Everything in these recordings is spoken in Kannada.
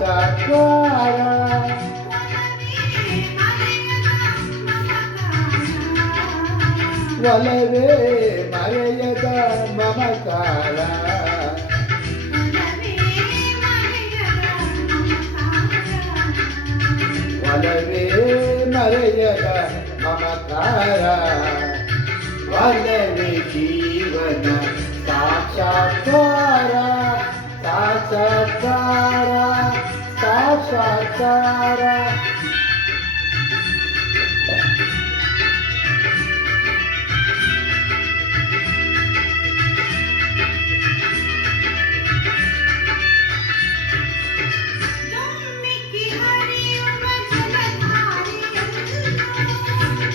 ಸಾಕ್ಷಾತ್ಕಾರ ಒಲವೇ ಮರೆಯದ ಮಮಕಾರ ಒಲವೇ ಮರೆಯದ ಮಮಕಾರ ಒಲವೇ ಜೀವನ ಸಾಕ್ಷಾತ್ಕಾರ ಸಾಕ್ಷಾತ್ಕಾರ ಸಾಕ್ಷಾತ್ಕಾರ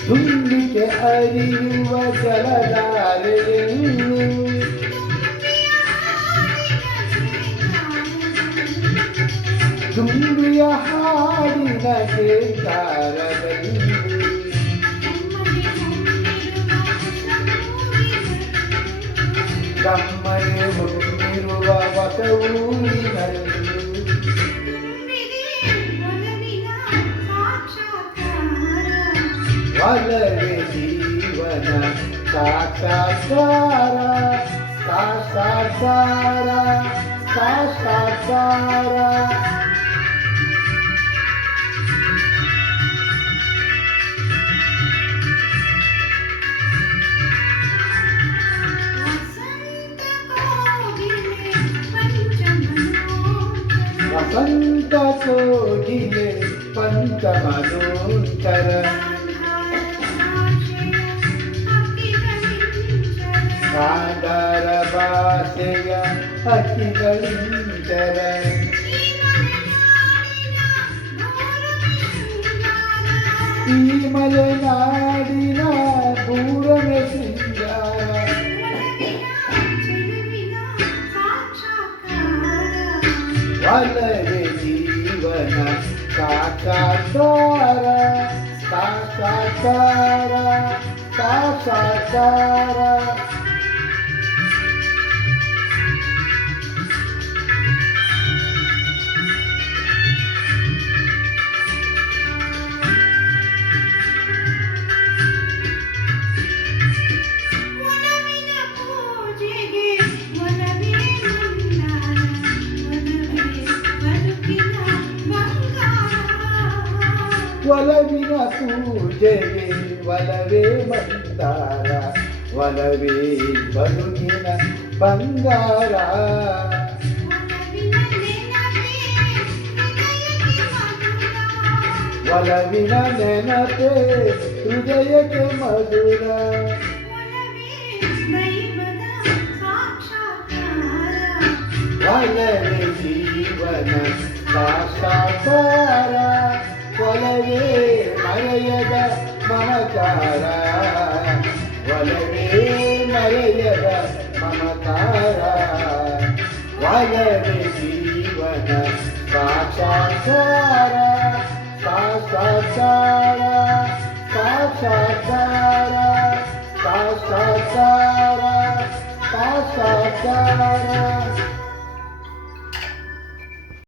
ತುಂಬಿಕೆ ಹರಿಯುವ ಜಲಧಾರೆಯನ್ನು ತುಂಬಿಯ ಹಾಡಿನ ಕೇಕಾರದಲ್ಲಿ ಕಮ್ಮನೆ ಹೊಮ್ಮಿರುವ ಹೊಸ ಊರಿನಲ್ಲಿ ಒಲವೇ ಜೀವನ ಸಾಕ್ಷಾತ್ಕಾರ ಸಾಕ್ಷಾತ್ಕಾರ ಸಾಕ್ಷಾತ್ಕಾರ ವಸಂತ ಕೋಗಿಲೆ ಪಂಚಮನೋಂತರ ಕಾಂಡರ ಭಾಷೆಯ ಹಕ್ಕಿಗಳಿಂಚರ ಈ ಮಲೆನಾಡಿನ ಪೂರನೆ ಸಿಂಗಾರ ಒಲವೇ ಜೀವನ ಸಾಕ್ಷಾತ್ಕಾರ ಸಾಕ್ಷಾತ್ಕಾರ ಸಾಕ್ಷಾತ್ಕಾರ ಒಲವಿನ ಪೂಜೆಗೆ ಒಲವೇ ಮಂದಾರ ಒಲವೇ ಬದುಕಿನ ಬಂಗಾರ ಒಲವಿನ ನೆನಪೇ ಹೃದಯಕ್ಕೆ ಮಧುರ ಒಲವೇ ಜೀವನ ಸಾಕ್ಷಾತ್ಕಾರ ಒಲವೇ ಮರೆಯದ ಮಮಕಾರ ಒಲವೇ ಮರೆಯದ ಮಮಕಾರ ಒಲವೇ ಜೀವನ ಸಾಕ್ಷಾತ್ಕಾರ ಸಾಕ್ಷಾತ್ಕಾರ ಸಾಕ್ಷಾತ್ಕಾರ ಸಾಕ್ಷಾತ್ಕಾರ ಸಾಕ್ಷಾತ್ಕಾರ